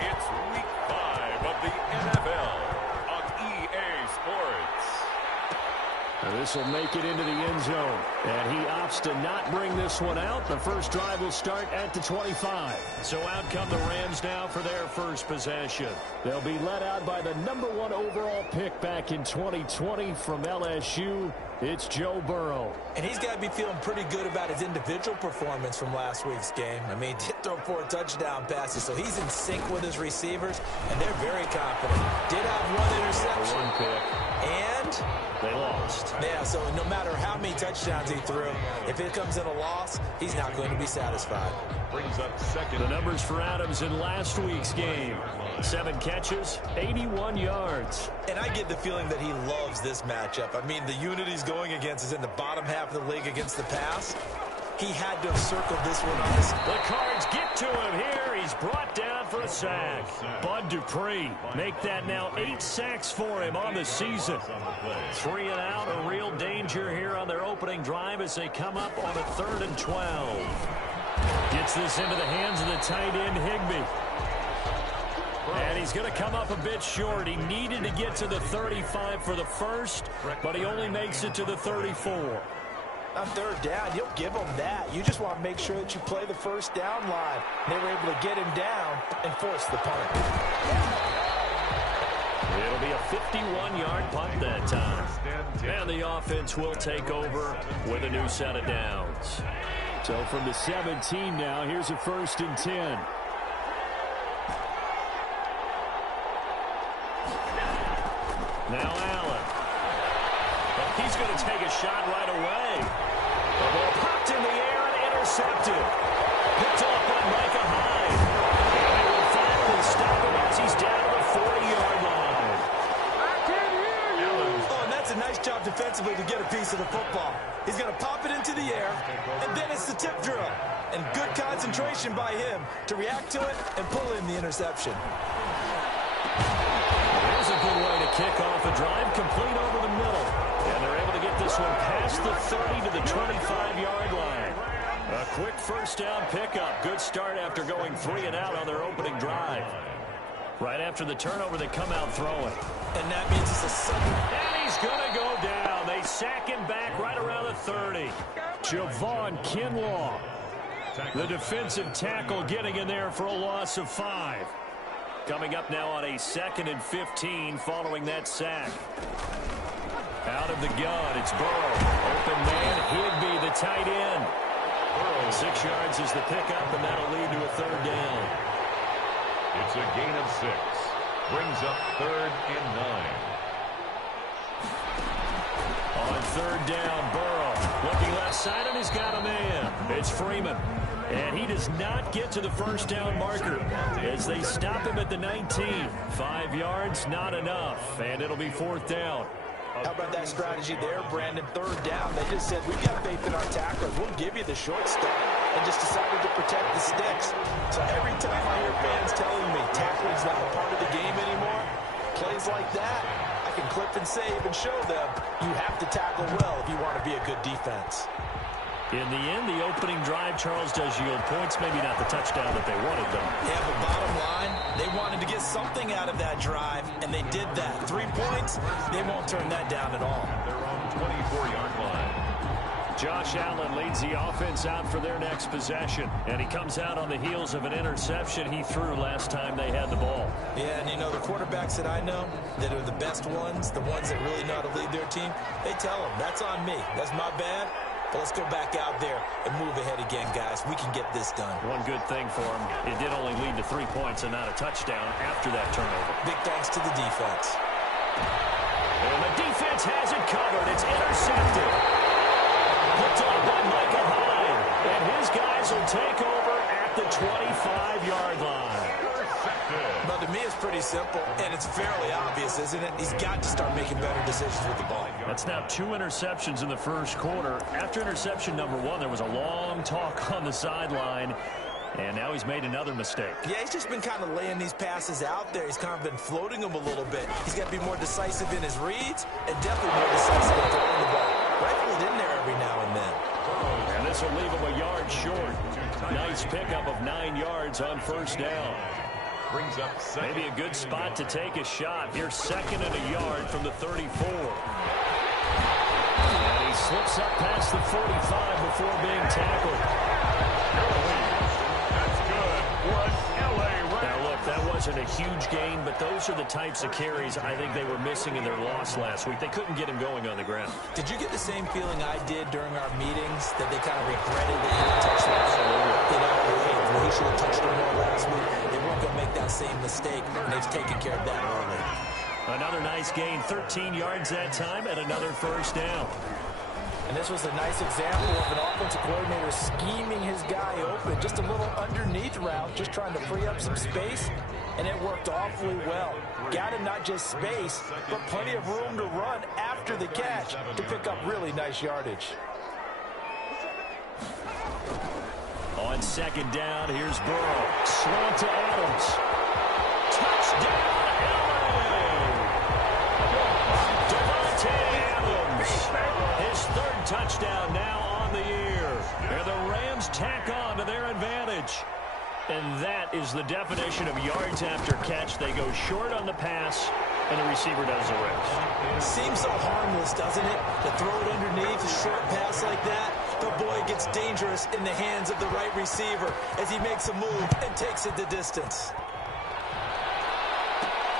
It's Week 5 of the NFL on EA Sports. This will make it into the end zone, and he opts to not bring this one out. The first drive will start at the 25. So out come the Rams now for their first possession. They'll be led out by the #1 overall pick back in 2020 from LSU. It's Joe Burrow. And he's got to be feeling pretty good about his individual performance from last week's game. I mean, he did throw 4 touchdown passes, so he's in sync with his receivers, and they're very confident. Did have 1 interception. 1 pick. And they lost. Yeah, so no matter how many touchdowns he threw, if it comes in a loss, he's not going to be satisfied. Brings up second. The numbers for Adams in last week's game. 7 catches, 81 yards. And I get the feeling that he loves this matchup. I mean, the unit he's going against is in the bottom half of the league against the pass. He had to have circled this one on this. The Cards get to him here. He's brought down for a sack. Bud Dupree make that now 8 sacks for him on the season. 3 and out, a real danger here on their opening drive as they come up on a 3rd and 12. Gets this into the hands of the tight end, Higbee. And he's going to come up a bit short. He needed to get to the 35 for the first, but he only makes it to the 34. On 3rd down, you'll give them that. You just want to make sure that you play the first down line. They were able to get him down and force the punt. It'll be a 51-yard punt that time. And the offense will take over with a new set of downs. So from the 17 now, here's a 1st and 10. Now Allen. But he's going to take a shot right away. The ball popped in the air and intercepted. Picked off by Micah Hyde. And they will finally stop him as he's down to the 40-yard line. Oh, and that's a nice job defensively to get a piece of the football. He's going to pop it into the air, and then it's the tip drill. And good concentration by him to react to it and pull in the interception. Here's a good way to kick off a drive, complete over the middle. And they're able to get this one past the 30 to the 25-yard line. A quick first down pickup. Good start after going 3 and out on their opening drive. Right after the turnover, they come out throwing. And that means it's a sudden. And he's going to go down. They sack him back right around the 30. Javon Kinlaw, the defensive tackle, getting in there for a loss of 5. Coming up now on a 2nd and 15 following that sack. Out of the gun, it's Burrow. Open man, Higbee, the tight end. 6 yards is the pickup, and that'll lead to a 3rd down. It's a gain of 6. Brings up 3rd and 9. On 3rd down, Burrow looking left side, and he's got a man. It's Freeman. And he does not get to the first down marker as they stop him at the 19. 5 yards, not enough, and it'll be 4th down. How about that strategy there, Brandon? 3rd down. They just said, we've got faith in our tacklers. We'll give you the short stuff, and just decided to protect the sticks. So every time I hear fans telling me tackling's not a part of the game anymore, plays like that, I can clip and save and show them you have to tackle well if you want to be a good defense. In the end, the opening drive, Charles, does yield points. Maybe not the touchdown that they wanted, though. Yeah, but bottom line, they wanted to get something out of that drive, and they did that. 3 points, they won't turn that down at all. Their own 24-yard line. Josh Allen leads the offense out for their next possession, and he comes out on the heels of an interception he threw last time they had the ball. Yeah, and you know, the quarterbacks that I know that are the best ones, the ones that really know how to lead their team, they tell them, that's on me. That's my bad. But let's go back out there and move ahead again, guys. We can get this done. One good thing for him, it did only lead to 3 points and not a touchdown after that turnover. Big thanks to the defense. And the defense has it covered. It's intercepted. Picked off by Micah Hyde. And his guys will take over at the 25-yard line. But to me, it's pretty simple, and it's fairly obvious, isn't it? He's got to start making better decisions with the ball. That's now 2 interceptions in the first quarter. After interception number 1, there was a long talk on the sideline, and now he's made another mistake. Yeah, he's just been kind of laying these passes out there. He's kind of been floating them a little bit. He's got to be more decisive in his reads and definitely more decisive in throwing the ball. Rifle it in there every now and then. And this will leave him a yard short. Nice pickup of 9 yards on first down. Brings up second. Maybe a good spot to take a shot. Here's 2nd and a yard from the 34. And he slips up past the 45 before being tackled. That's good. One LA right. Now, look, that wasn't a huge gain, but those are the types of carries I think they were missing in their loss last week. They couldn't get him going on the ground. Did you get the same feeling I did during our meetings, that they kind of regretted that he didn't touch last week? He should have touched the ball last week. They weren't going to make that same mistake, and they've taken care of that early. Another nice gain, 13 yards that time, and another first down. And this was a nice example of an offensive coordinator scheming his guy open. Just a little underneath route, just trying to free up some space, and it worked awfully well. Got him not just space, but plenty of room to run after the catch to pick up really nice yardage. On 2nd down, here's Burrow. Slant to Adams. Touchdown, LA! Devontae Adams. His 3rd touchdown now on the year. And the Rams tack on to their advantage. And that is the definition of yards after catch. They go short on the pass, and the receiver does the rest. Seems so harmless, doesn't it? To throw it underneath a short pass like that. But boy, it gets dangerous in the hands of the right receiver as he makes a move and takes it the distance.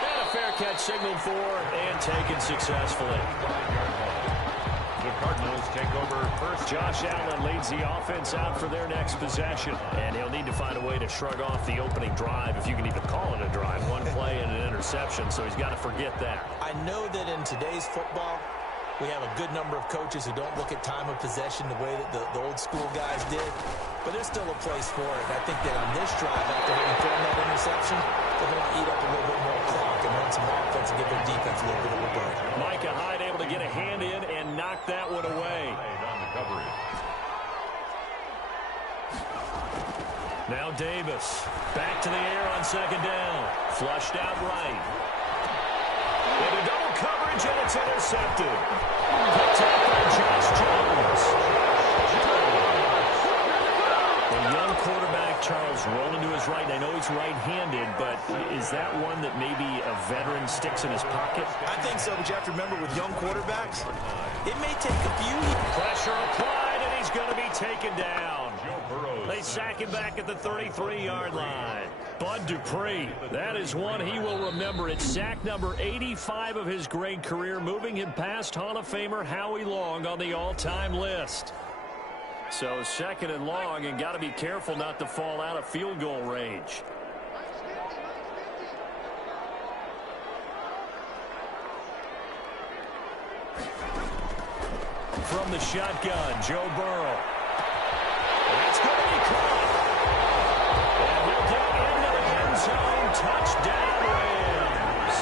And a fair catch signaled for and taken successfully. The Cardinals take over first. Josh Allen leads the offense out for their next possession. And he'll need to find a way to shrug off the opening drive, if you can even call it a drive. One play and an interception, so he's got to forget that. I know that in today's football, we have a good number of coaches who don't look at time of possession the way that the old school guys did. But there's still a place for it. I think that on this drive, after having thrown that interception, they're going to eat up a little bit more clock and run some offense and give their defense a little bit of a break. Micah Hyde able to get a hand in and knock that one away. On the coverage. Now Davis. Back to the air on 2nd down. Flushed out right. Into double coverage, and it's intercepted. Picked up by Josh Jones. The young quarterback, Charles, rolling to his right. I know he's right-handed, but is that one that maybe a veteran sticks in his pocket? I think so, but you have to remember with young quarterbacks, it may take a few. Pressure applied, and he's going to be taken down. They sack him back at the 33-yard line. Bud Dupree, that is one he will remember. It's sack number 85 of his great career, moving him past Hall of Famer Howie Long on the all-time list. So 2nd and long, and got to be careful not to fall out of field goal range. From the shotgun, Joe Burrow. That's going to be caught. And he'll get into the end zone. Touchdown, Rams.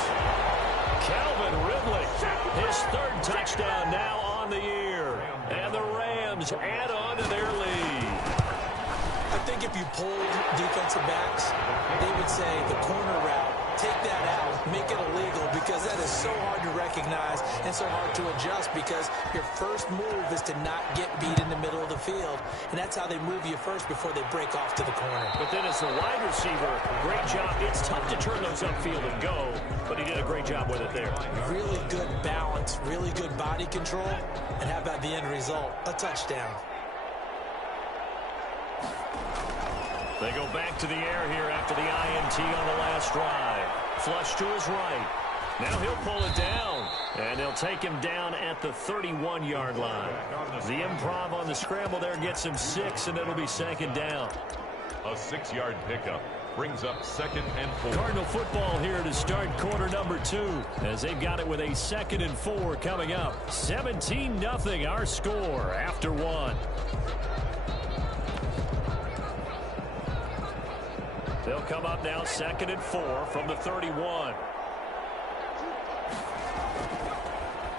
Calvin Ridley, his 3rd touchdown now on the year. And the Rams add on to their lead. I think if you polled defensive backs, they would say the corner route, take that out, make it illegal, because that is so hard to recognize and so hard to adjust, because your first move is to not get beat in the middle of the field, and that's how they move you first before they break off to the corner. But then as the wide receiver, great job. It's tough to turn those upfield and go, but he did a great job with it there. Really good balance, really good body control, and how about the end result? A touchdown. They go back to the air here after the INT on the last drive. Flush to his right. Now he'll pull it down, and they'll take him down at the 31-yard line. The improv on the scramble there gets him 6, and it'll be 2nd down. A 6-yard pickup brings up 2nd and 4. Cardinal football here to start quarter number 2, as they've got it with a 2nd and 4 coming up. 17-0 our score after 1. They'll come up now 2nd and 4 from the 31.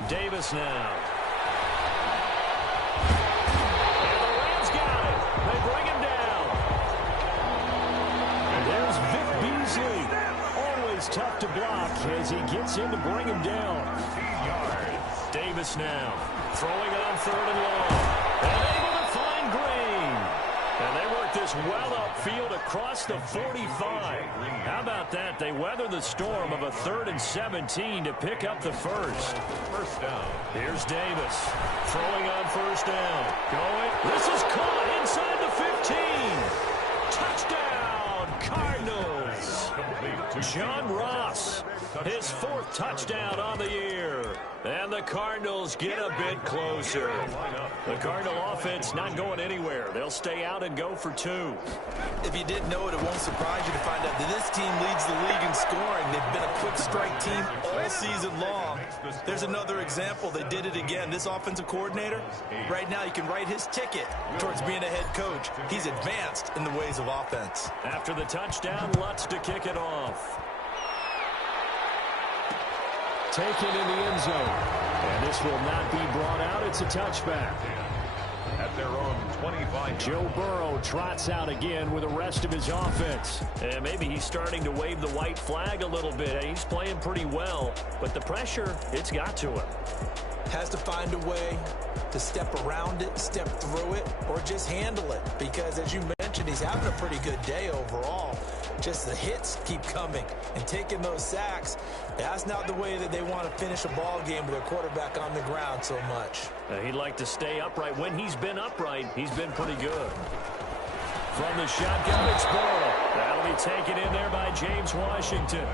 Davis now. And the Rams got it. They bring him down. And there's Vic Beasley. Always tough to block as he gets in to bring him down. 15 yards. Davis now. Throwing on 3rd and long. And able to find Green. And they work this well upfield across the 45. How about about that? They weather the storm of a 3rd and 17 to pick up the first. First down. Here's Davis throwing on first down. Going. This is caught inside the 15. Touchdown, Cardinals. John Ross, his 4th touchdown on the year. And the Cardinals get a bit closer. The Cardinal offense not going anywhere. They'll stay out and go for 2. If you didn't know it, it won't surprise you to find out that this team leads the league in scoring. They've been a quick strike team all season long. There's another example. They did it again. This offensive coordinator, right now you can write his ticket towards being a head coach. He's advanced in the ways of offense. After the touchdown, Lutz to kick it off. Taken in the end zone. And this will not be brought out. It's a touchback. At their own 25. Joe Burrow trots out again with the rest of his offense. And maybe he's starting to wave the white flag a little bit. He's playing pretty well. But the pressure, it's got to him. Has to find a way to step around it, step through it, or just handle it. Because as you mentioned, he's having a pretty good day overall. Just the hits keep coming and taking those sacks. That's not the way that they want to finish a ball game with their quarterback on the ground so much. He'd like to stay upright. When he's been upright, he's been pretty good. From the shotgun, it's Burrow. That'll be taken in there by James Washington.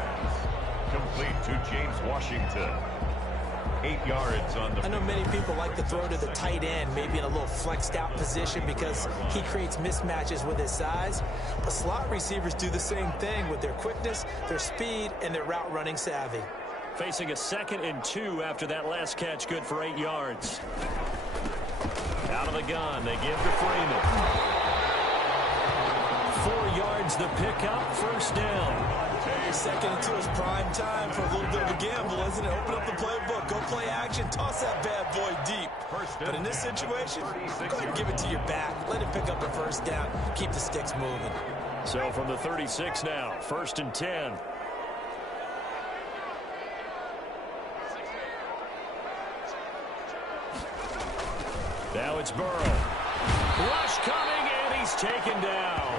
Complete to James Washington. 8 yards on the... I know many people like to throw to the tight end, maybe in a little flexed out position because he creates mismatches with his size. But slot receivers do the same thing with their quickness, their speed, and their route running savvy. Facing a 2nd and 2 after that last catch, good for 8 yards. Out of the gun, they give to Freeman. 4 yards the pickup, first down. 2nd and 2 is prime time for a little bit of a gamble, isn't it? Open up the playbook, go play action, toss that bad boy deep. But in this situation, go ahead and give it to your back. Let him pick up the first down, keep the sticks moving. So from the 36 now, 1st and 10. Now it's Burrow. Rush coming, and he's taken down.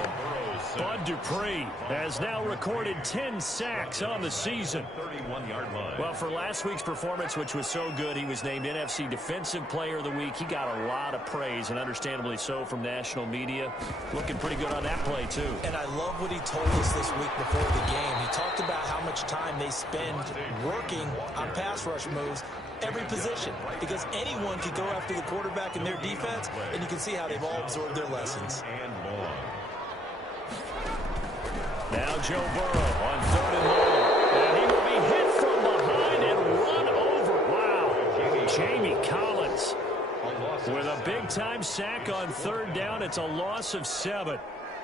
Bud Dupree has now recorded 10 sacks on the season. 31-yard line. Well, for last week's performance, which was so good, he was named NFC Defensive Player of the Week. He got a lot of praise, and understandably so, from national media. Looking pretty good on that play, too. And I love what he told us this week before the game. He talked about how much time they spend working on pass rush moves, every position, because anyone can go after the quarterback in their defense, and you can see how they've all absorbed their lessons. And long. Now Joe Burrow on 3rd and long. And he will be hit from behind and run over. Wow. Jamie Collins with a big-time sack on 3rd down. It's a loss of 7.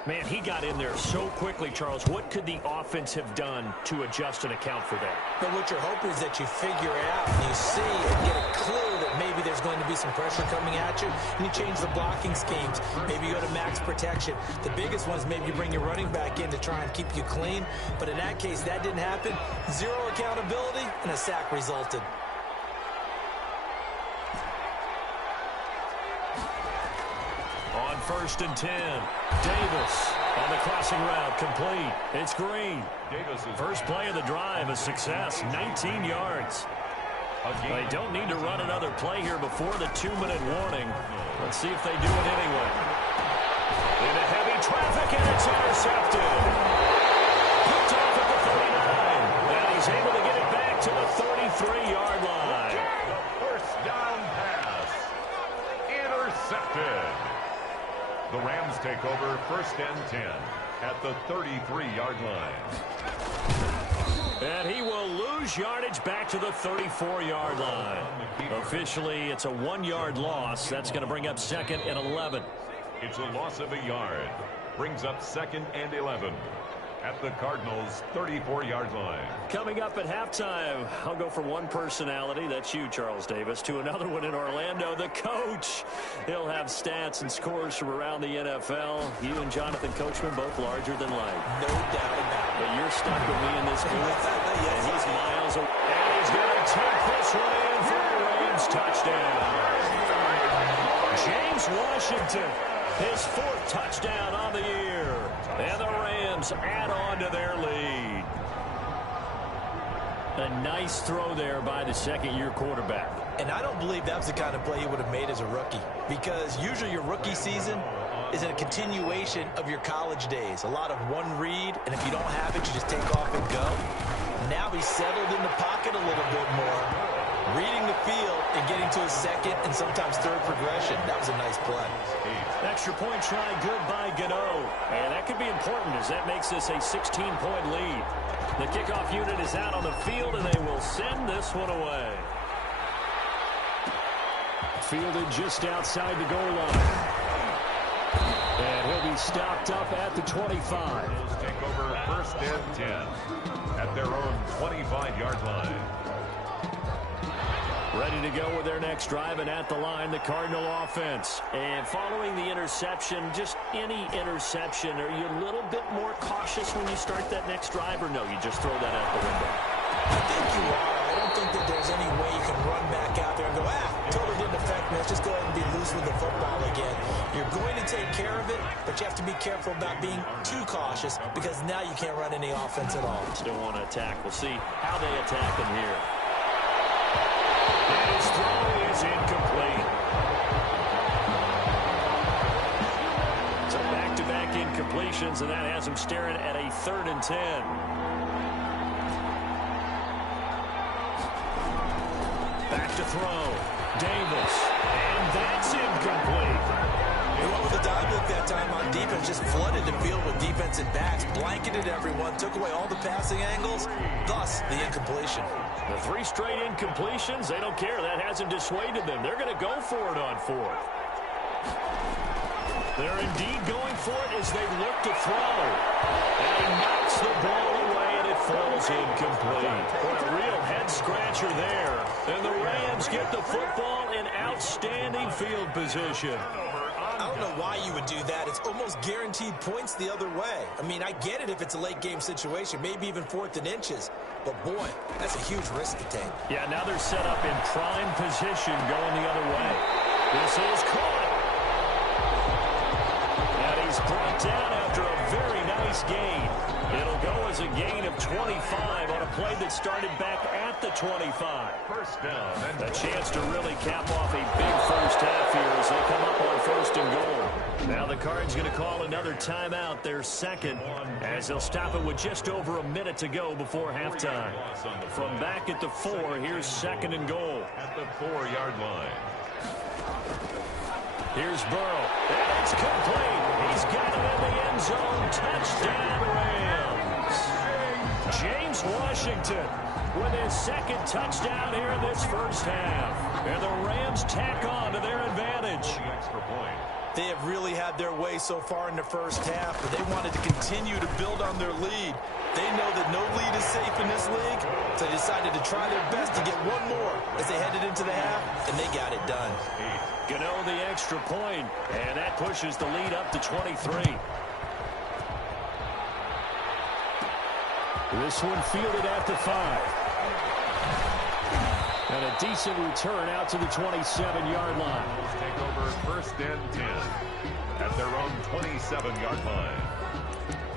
Man, he got in there so quickly, Charles. What could the offense have done to adjust and account for that? But what you're hoping is that you figure it out and you see and get a clue that maybe there's going to be some pressure coming at you, and you change the blocking schemes. Maybe you go to max protection. The biggest one is maybe you bring your running back in to try and keep you clean. But in that case, that didn't happen. 0 accountability, and a sack resulted. On 1st and 10, Davis on the crossing route, complete. It's Green. First play of the drive, a success, 19 yards. They don't need to run another play here before the 2-minute warning. Let's see if they do it anyway. Into heavy traffic, and it's intercepted. Picked off at the 39, and he's able to get it back to the 33-yard line. First down pass. Intercepted. The Rams take over 1st and 10 at the 33-yard line. And he will lose yardage back to the 34-yard line. Officially, it's a 1-yard loss. That's going to bring up 2nd and 11. It's a loss of a yard. Brings up 2nd and 11 at the Cardinals' 34-yard line. Coming up at halftime, I'll go from one personality, that's you, Charles Davis, to another one in Orlando, the coach. He'll have stats and scores from around the NFL. You and Jonathan Coachman, both larger than life. No doubt about it. But you're stuck with me in this booth, and he's miles away. And he's going to take this one in for a Rams touchdown. James Washington, his 4th touchdown on the year. And the Rams add on to their lead. A nice throw there by the second-year quarterback. And I don't believe that was the kind of play he would have made as a rookie, because usually your rookie season is a continuation of your college days. A lot of one read, and if you don't have it, you just take off and go. Now he's settled in the pocket a little bit more, reading the field and getting to his second and sometimes third progression. That was a nice play. Extra point try good by Gano. And that could be important as that makes this a 16-point lead. The kickoff unit is out on the field, and they will send this one away. Fielded just outside the goal line. And he'll be stopped up at the 25. Take over first and 10 at their own 25-yard line. Ready to go with their next drive, and at the line, the Cardinal offense. And following the interception, just any interception, are you a little bit more cautious when you start that next drive, or no, you just throw that out the window? I think you are. I don't think that there's any way you can run back out there and go, totally didn't affect me. Let's just go ahead and be loose with the football again. You're going to take care of it, but you have to be careful about being too cautious because now you can't run any offense at all. Still want to attack. We'll see how they attack him here. And his throw is incomplete. So back-to-back incompletions, and that has him staring at a 3rd and 10. Back to throw. Davis. And that's incomplete. He went with a dive look that time on defense, just flooded the field with defensive backs, blanketed everyone, took away all the passing angles, thus the incompletion. The 3 straight incompletions, they don't care. That hasn't dissuaded them. They're going to go for it on 4th. They're indeed going for it as they look to throw. And he knocks the ball away, and it falls incomplete. What a real head-scratcher there. And the Rams get the football in outstanding field position. I don't know why you would do that. It's almost guaranteed points the other way. I mean, I get it if it's a late-game situation, maybe even 4th and inches. But, boy, that's a huge risk to take. Yeah, now they're set up in prime position going the other way. This is caught. And he's brought down after a very nice gain. It'll go as a gain of 25 on a play that started back at the 25. First down. A chance to really cap off a big first half here as they come up on 1st and goal. Now the Cards going to call another timeout, their second, as they'll stop it with just over a minute to go before halftime. From back at the 4, here's 2nd and goal. At the 4-yard line. Here's Burrow. And it's complete. He's got it in the end zone. Touchdown, Rams. James Washington with his 2nd touchdown here in this first half. And the Rams tack on to their advantage. Extra point. They have really had their way so far in the first half, but they wanted to continue to build on their lead. They know that no lead is safe in this league, so they decided to try their best to get one more as they headed into the half, and they got it done. Gano the extra point, and that pushes the lead up to 23. This one fielded at the 5. And a decent return out to the 27-yard line. Take over first and 10 at their own 27-yard line.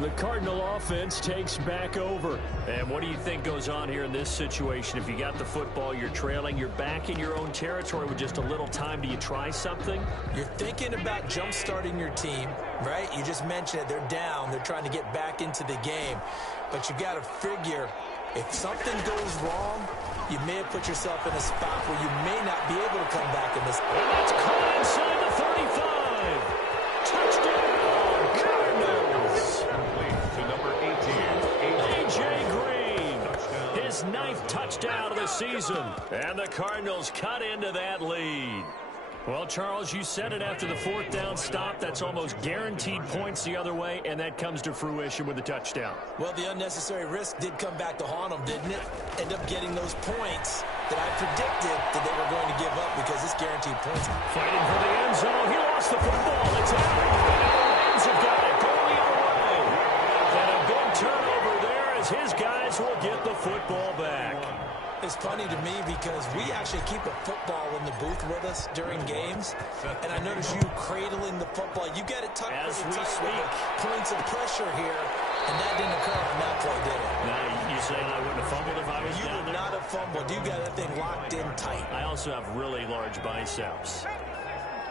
The Cardinal offense takes back over. And what do you think goes on here in this situation? If you got the football, you're trailing, you're back in your own territory with just a little time. Do you try something? You're thinking about jump-starting your team, right? You just mentioned it. They're down. They're trying to get back into the game. But you got to figure if something goes wrong, you may have put yourself in a spot where you may not be able to come back in this. And that's caught inside the 35. Touchdown, Cardinals. To number 18, A.J. Green. His 9th touchdown of the season. And the Cardinals cut into that lead. Well, Charles, you said it after the 4th down stop. That's almost guaranteed points the other way, and that comes to fruition with a touchdown. Well, the unnecessary risk did come back to haunt them, didn't it? End up getting those points that I predicted that they were going to give up because it's guaranteed points. Fighting for the end zone. He lost the football. It's out. And the Rams have got it going the other way. And a big turnover there as his guys will get the football back. It's funny to me because we actually keep a football in the booth with us during games, and I notice you cradling the football. You get it tucked as we tight speak. Points of pressure here, and that didn't occur on that play, did it? Now, you saying I wouldn't have fumbled if I was down there? fumbled. You got that thing locked in tight. I also have really large biceps.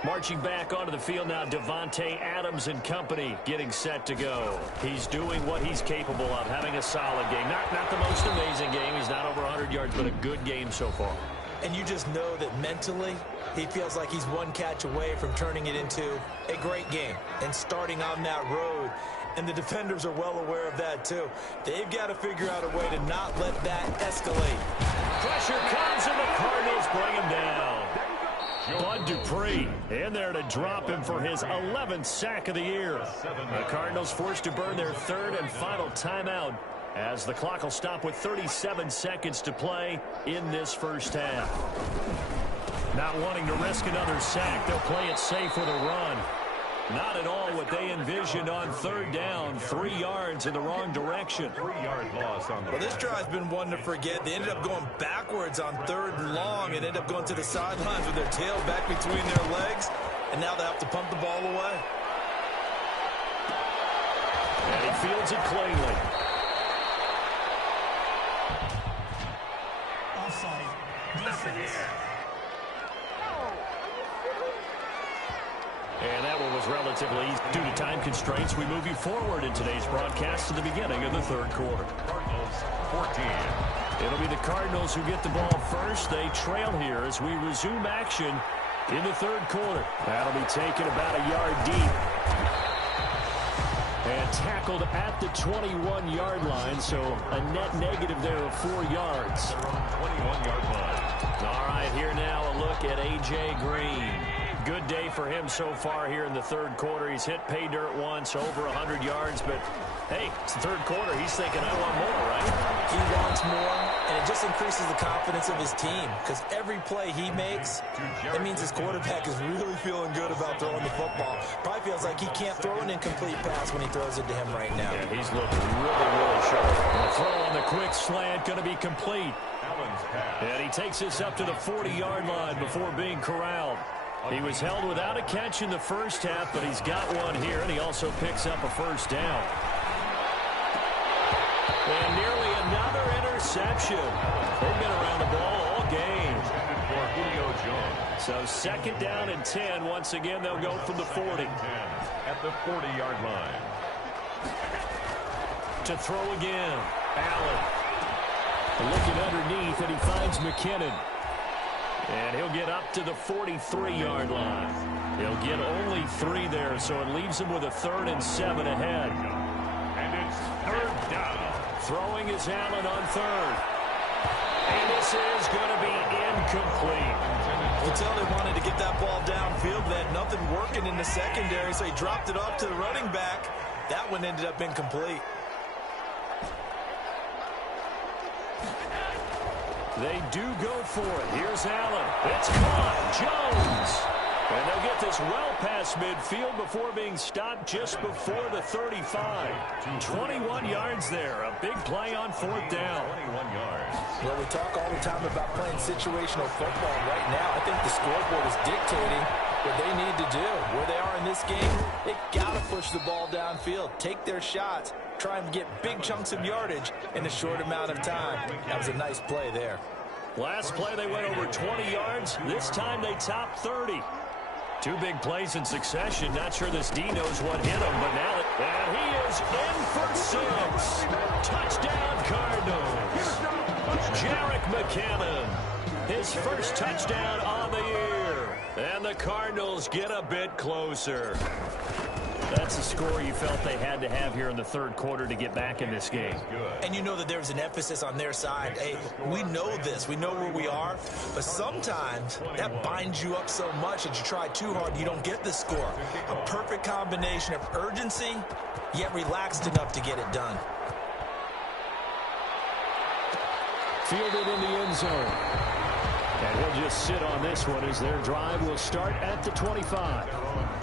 Marching back onto the field now, Davante Adams and company getting set to go. He's doing what he's capable of, having a solid game. Not the most amazing game. He's not over 100 yards, but a good game so far. And you just know that mentally, he feels like he's one catch away from turning it into a great game and starting on that road. And the defenders are well aware of that, too. They've got to figure out a way to not let that escalate. Pressure comes, and the Cardinals bring him down. Bud Dupree in there to drop him for his 11th sack of the year. The Cardinals forced to burn their third and final timeout as the clock will stop with 37 seconds to play in this first half. Not wanting to risk another sack, they'll play it safe with a run. Not at all what they envisioned on third down. 3 yards in the wrong direction. 3-yard loss on the Well, this drive's been one to forget. They ended up going backwards on third and long and ended up going to the sidelines with their tail back between their legs. And now they have to pump the ball away. And he fields it cleanly. Offside. Defense. And that one was relatively easy. Due to time constraints, we move you forward in today's broadcast to the beginning of the third quarter. Cardinals 14. It'll be the Cardinals who get the ball first. They trail here as we resume action in the third quarter. That'll be taken about a yard deep. And tackled at the 21-yard line, so a net negative there of 4 yards. They're on 21-yard line. All right, here now a look at A.J. Green. Good day for him so far here in the third quarter. He's hit pay dirt once, over 100 yards, but hey, it's the third quarter. He's thinking, I want more, right? He wants more, and it just increases the confidence of his team because every play he makes, it means his quarterback is really feeling good about throwing the football. Probably feels like he can't throw an incomplete pass when he throws it to him right now. Yeah, he's looking really sharp. And the throw on the quick slant going to be complete. And he takes this up to the 40-yard line before being corralled. He was held without a catch in the first half, but he's got one here, and he also picks up a first down. And nearly another interception. They've been around the ball all game. So second down and 10. Once again, they'll go from the 40. At the 40-yard line. To throw again. Allen. Looking underneath, and he finds McKinnon. And he'll get up to the 43-yard line. He'll get only 3 there, so it leaves him with a 3rd and 7 ahead. And it's third down. Throwing is Allen on third. And this is going to be incomplete. You can tell they wanted to get that ball downfield. They had nothing working in the secondary, so he dropped it off to the running back. That one ended up incomplete. They do go for it. Here's Allen. It's caught. Jones. And they'll get this well past midfield before being stopped just before the 35. 21 yards there. A big play on 4th down. 21 yards. Well, we talk all the time about playing situational football. Right now, I think the scoreboard is dictating what they need to do. Where they are in this game, they got to push the ball downfield, take their shots, try and get big chunks of yardage in a short amount of time. That was a nice play there. Last play, they went over 20 yards. This time, they topped 30. 2 big plays in succession. Not sure this D knows what hit him, but now and he is in for 6. Touchdown, Cardinals. Jerick McKinnon, his first touchdown on the year. And the Cardinals get a bit closer. That's a score you felt they had to have here in the third quarter to get back in this game. And you know that there's an emphasis on their side. Hey, we know this. We know where we are. But sometimes that binds you up so much that you try too hard, you don't get the score. A perfect combination of urgency, yet relaxed enough to get it done. Fielded in the end zone. And he'll just sit on this one as their drive will start at the 25.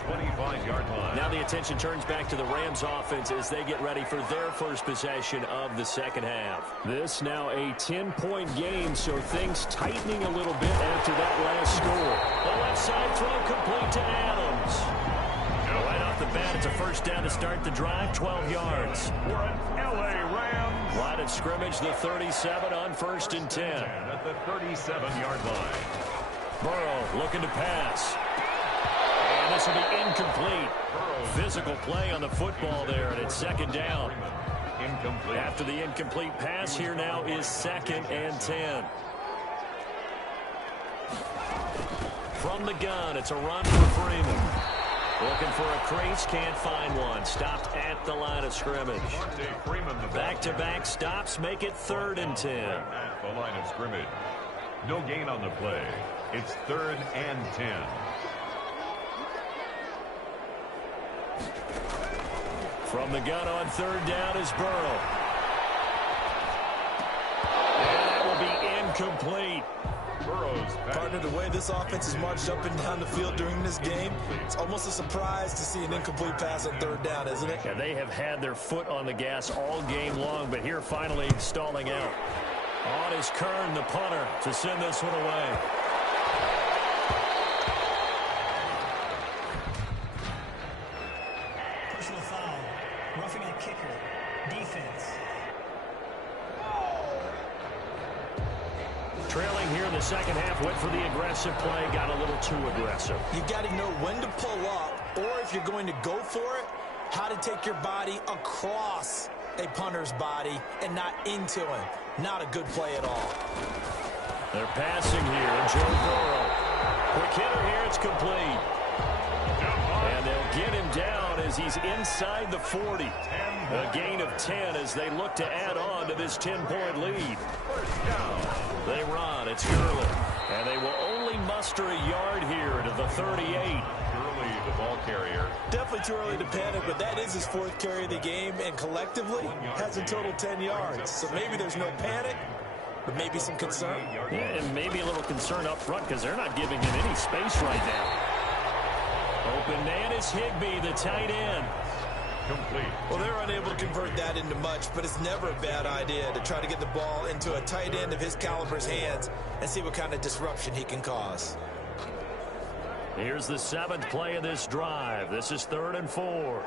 25-yard line. Now the attention turns back to the Rams offense as they get ready for their first possession of the second half. This now a 10-point game, so things tightening a little bit after that last score. The left side throw complete to Adams. Right off the bat, it's a first down to start the drive, 12 yards. We're an L.A. Rams Line of scrimmage, the 37 on 1st and 10. At the 37-yard line. Burrow looking to pass. And this will be incomplete. Physical play on the football there, and it's 2nd down. Incomplete. After the incomplete pass, here now is 2nd and 10. From the gun, it's a run for Freeman. Looking for a crease, can't find one. Stopped at the line of scrimmage. Back-to-back stops make it 3rd and 10. At the line of scrimmage. No gain on the play. It's 3rd and 10. From the gun on 3rd down is Burrow. And that will be incomplete. Partner, the way this offense has marched up and down the field during this game, it's almost a surprise to see an incomplete pass on 3rd down, isn't it? Yeah, they have had their foot on the gas all game long, but here finally stalling out. On is Kern, the punter, to send this one away. Personal foul. Roughing a kicker. Defense. Trailing here in the 2nd half, went for the aggressive play, got a little too aggressive. You've got to know when to pull up, or if you're going to go for it, how to take your body across a punter's body and not into him. Not a good play at all. They're passing here, Joe Burrow. Quick hitter here, it's complete. And they'll get him down as he's inside the 40. A gain of 10 as they look to add on to this 10-point lead. They run, it's Gurley. And they will only muster a yard here to the 38. Gurley, the ball carrier. Definitely too early to panic, but that is his 4th carry of the game, and collectively has a total 10 yards. So maybe there's no panic, but maybe some concern. Yeah, and maybe a little concern up front because they're not giving him any space right now. Open man is Higbee, the tight end. Complete. Well, they're unable to convert that into much, but it's never a bad idea to try to get the ball into a tight end of his caliber's hands and see what kind of disruption he can cause. Here's the 7th play of this drive. This is 3rd and 4.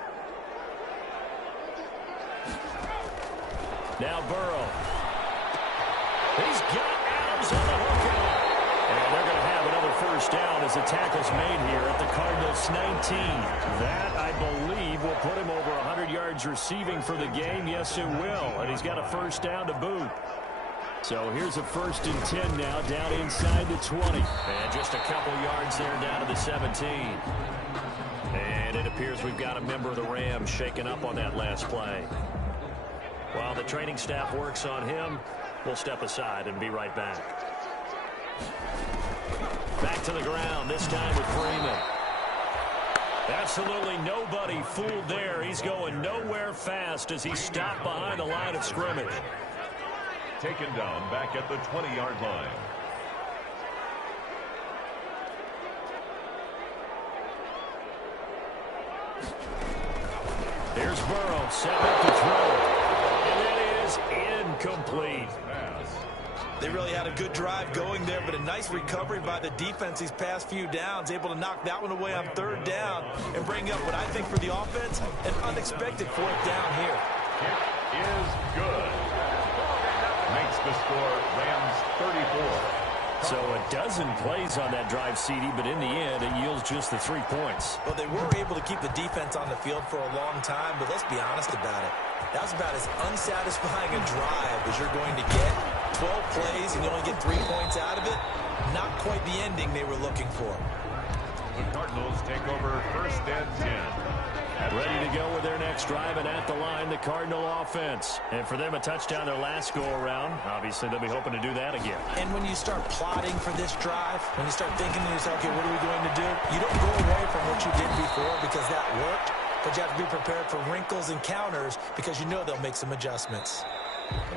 Now Burrow. He's got Adams on the hook out. And they're going to have another 1st down as the tackle's made here at the Cardinals' 19. That, I believe, will put him over 100 yards receiving for the game. Yes, it will. And he's got a 1st down to boot. So here's a 1st and 10 now, down inside the 20. And just a couple yards there down to the 17. And it appears we've got a member of the Rams shaken up on that last play. While the training staff works on him, we'll step aside and be right back. Back to the ground, this time with Freeman. Absolutely nobody fooled there. He's going nowhere fast as he stopped behind the line of scrimmage. Taken down back at the 20-yard line. Here's Burrow, set up to throw. And it is incomplete. They really had a good drive going there, but a nice recovery by the defense these past few downs, able to knock that one away on 3rd down and bring up what I think for the offense, an unexpected 4th down here. It is good. Makes the score Rams 34. So a dozen plays on that drive, CD, but in the end, it yields just the 3 points. Well, they were able to keep the defense on the field for a long time, but let's be honest about it. That was about as unsatisfying a drive as you're going to get. 12 plays and you only get 3 points out of it. Not quite the ending they were looking for. The Cardinals take over 1st and 10. Ready to go with their next drive, and at the line, the Cardinal offense. And for them, a touchdown their last go-around. Obviously, they'll be hoping to do that again. And when you start plotting for this drive, when you start thinking to yourself, okay, what are we going to do? You don't go away from what you did before because that worked, but you have to be prepared for wrinkles and counters because you know they'll make some adjustments.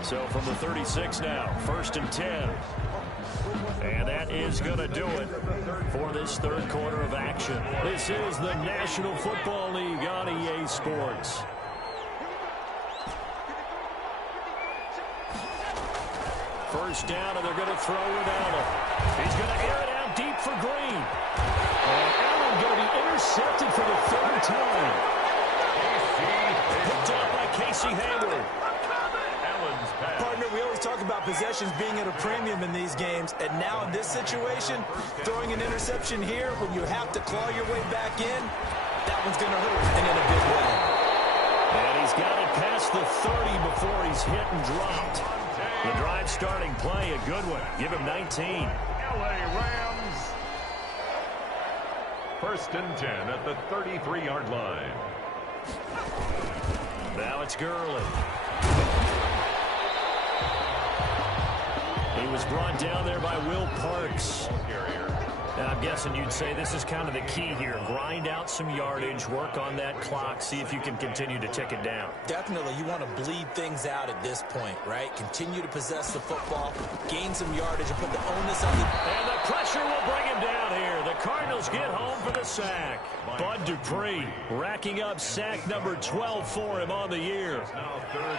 So from the 36 now, 1st and 10. And that is going to do it for this 3rd quarter of action. This is the National Football League on EA Sports. First down, and they're going to throw with Allen. He's going to air it out deep for Green. And Allen going to be intercepted for the 3rd time. Picked up by Casey Hayward. Allen always talk about possessions being at a premium in these games, and now in this situation, throwing an interception here when you have to claw your way back in, that one's going to hurt, and in a big way. And he's got it past the 30 before he's hit and dropped. The drive starting play, a good one. Give him 19. LA Rams. 1st and 10 at the 33-yard line. Now it's Gurley. He was brought down there by Will Parks. Now, I'm guessing you'd say this is kind of the key here. Grind out some yardage, work on that clock, see if you can continue to tick it down. Definitely, you want to bleed things out at this point, right? Continue to possess the football, gain some yardage, and put the onus on the... And the pressure will bring him down here. The Cardinals get home for the sack. Bud Dupree racking up sack number 12 for him on the year.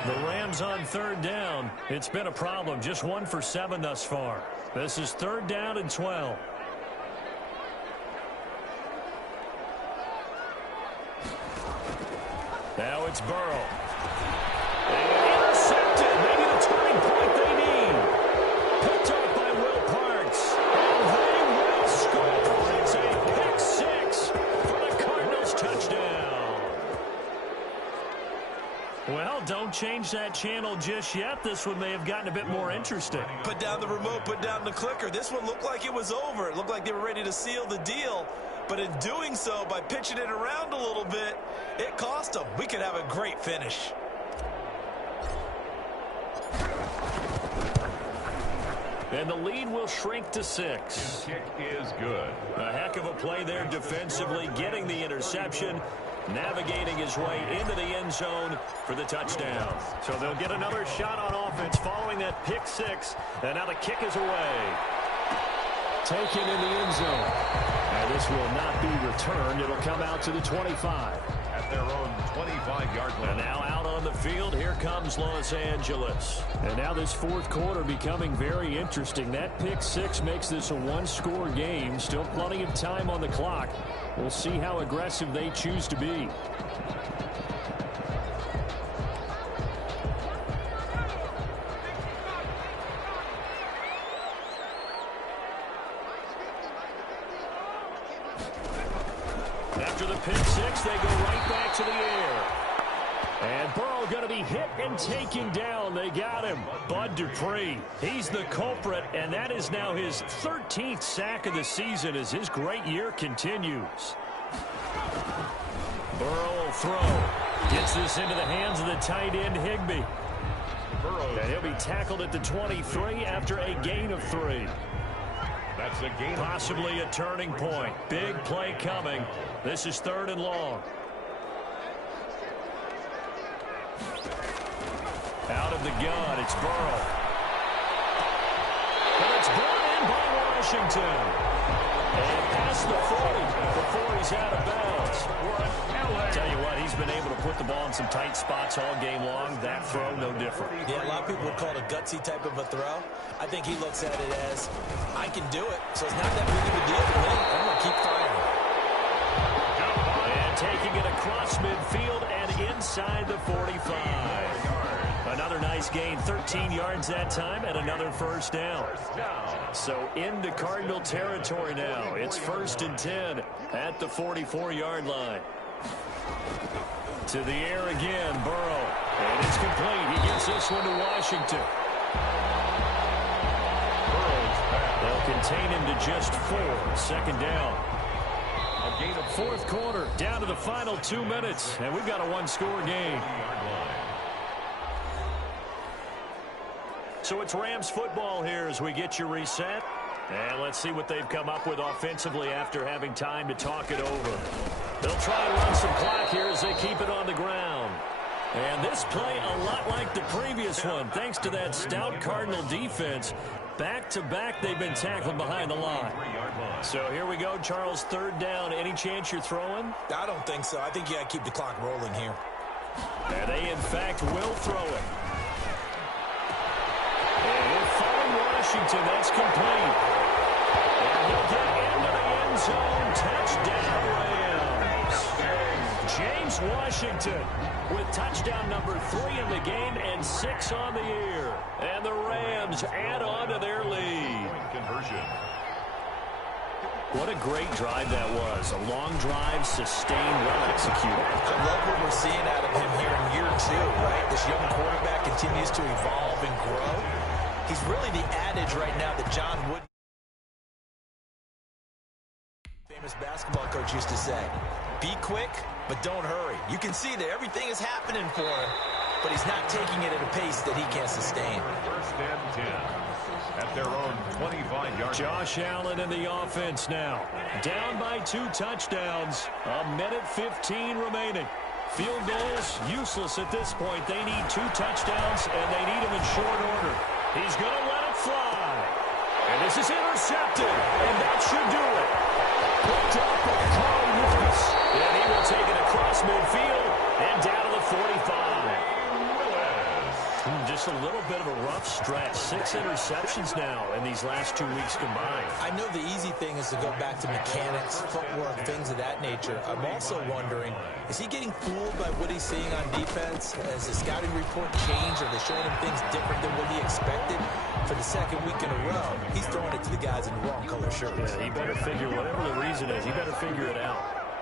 The Rams on 3rd down. It's been a problem. Just 1 for 7 thus far. This is 3rd down and 12. Now it's Burrow. And intercepted. Maybe the turning point they need. Picked off by Will Parks. And they will score. It's a pick 6 for the Cardinals touchdown. Well, don't change that channel just yet. This one may have gotten a bit more interesting. Put down the remote, put down the clicker. This one looked like it was over. It looked like they were ready to seal the deal. But in doing so, by pitching it around a little bit, it cost them. We could have a great finish. And the lead will shrink to 6. His kick is good. A heck of a play there defensively, getting the interception, navigating his way into the end zone for the touchdown. So they'll get another shot on offense following that pick 6. And now the kick is away. Taken in the end zone. And this will not be returned. It'll come out to the 25. At their own 25-yard line. And now out on the field, here comes Los Angeles. And now this 4th quarter becoming very interesting. That pick 6 makes this a 1-score game. Still plenty of time on the clock. We'll see how aggressive they choose to be. After the pick 6, they go right back to the air. And Burrow going to be hit and taken down. They got him. Bud Dupree. He's the culprit, and that is now his 13th sack of the season as his great year continues. Burrow will throw. Gets this into the hands of the tight end, Higbee. And he'll be tackled at the 23 after a gain of 3. That's a gain. Possibly a turning point. Big play coming. This is 3rd and long. Out of the gun, it's Burrow. And it's brought in by Washington. And past the 40 before he's out of bounds. Tell you what, he's been able to put the ball in some tight spots all game long. That throw, no different. Yeah, a lot of people would call it a gutsy type of a throw. I think he looks at it as, I can do it, so it's not that big of a deal for me. I'm going to keep firing. And taking it across midfield and inside the 45. Another nice gain, 13 yards that time, and another 1st down. So into Cardinal territory now. It's 1st and 10 at the 44-yard line. To the air again, Burrow. And it's complete. He gets this one to Washington. They'll contain him to just 4. 2nd down. A gain of 4th quarter, down to the final 2 minutes, and we've got a 1-score game. So it's Rams football here as we get you reset. And let's see what they've come up with offensively after having time to talk it over. They'll try and run some clock here as they keep it on the ground. And this play a lot like the previous one, thanks to that stout Cardinal defense. Back-to-back, they've been tackled behind the line. So here we go, Charles, 3rd down. Any chance you're throwing? I don't think so. I think you got to keep the clock rolling here. And they, in fact, will throw it. And he'll find Washington. That's complete. And he'll get into the end zone. Touchdown, Rams. James Washington with touchdown number 3 in the game and 6 on the year. And the Rams Rams add on to their lead. Point conversion. What a great drive that was. A long drive, sustained, well executed. I love what we're seeing out of him here in year 2, right? This young quarterback continues to evolve and grow. He's really the adage right now that John Wood, famous basketball coach, used to say, be quick, but don't hurry. You can see that everything is happening for him, but he's not taking it at a pace that he can't sustain. First and 10 at their own 25-yard. Josh Allen in the offense now. Down by 2 touchdowns. A minute 15 remaining. Field goals useless at this point. They need 2 touchdowns, and they need them in short order. He's going to let it fly. And this is intercepted, and that should do it. Picked up by Carl Lewis. And he will take it across midfield and down to the 45. Just a little bit of a rough stretch. 6 interceptions now in these last 2 weeks combined. I know the easy thing is to go back to mechanics, footwork, things of that nature. I'm also wondering, is he getting fooled by what he's seeing on defense? Has the scouting report changed? Are they showing him things different than what he expected? For the second week in a row, he's throwing it to the guys in the wrong color shirts. Yeah, he better figure, whatever the reason is, he better figure it out.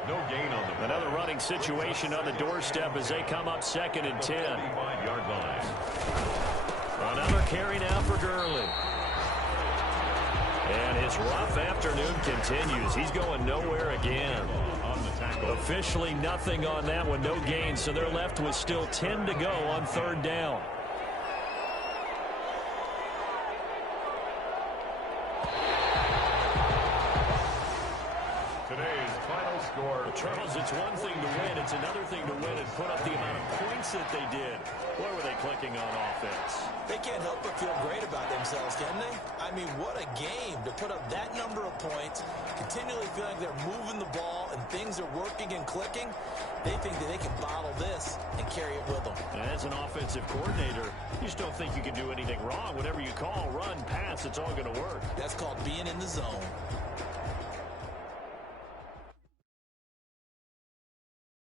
No gain on the Another running situation on the doorstep as they come up 2nd and 10. 35-yard line. Another carry now for Gurley. And his rough afternoon continues. He's going nowhere again. On the tackle. Officially nothing on that one, no gain. So they're left with still 10 to go on 3rd down. Today's final score. Charles, it's one thing to win. It's another thing to win and put up the amount of points that they did. What were they clicking on offense? They can't help but feel great about themselves, can they? I mean, what a game to put up that number of points, continually feel like they're moving the ball and things are working and clicking. They think that they can bottle this and carry it with them. As an offensive coordinator, you just don't think you can do anything wrong. Whatever you call, run, pass, it's all going to work. That's called being in the zone.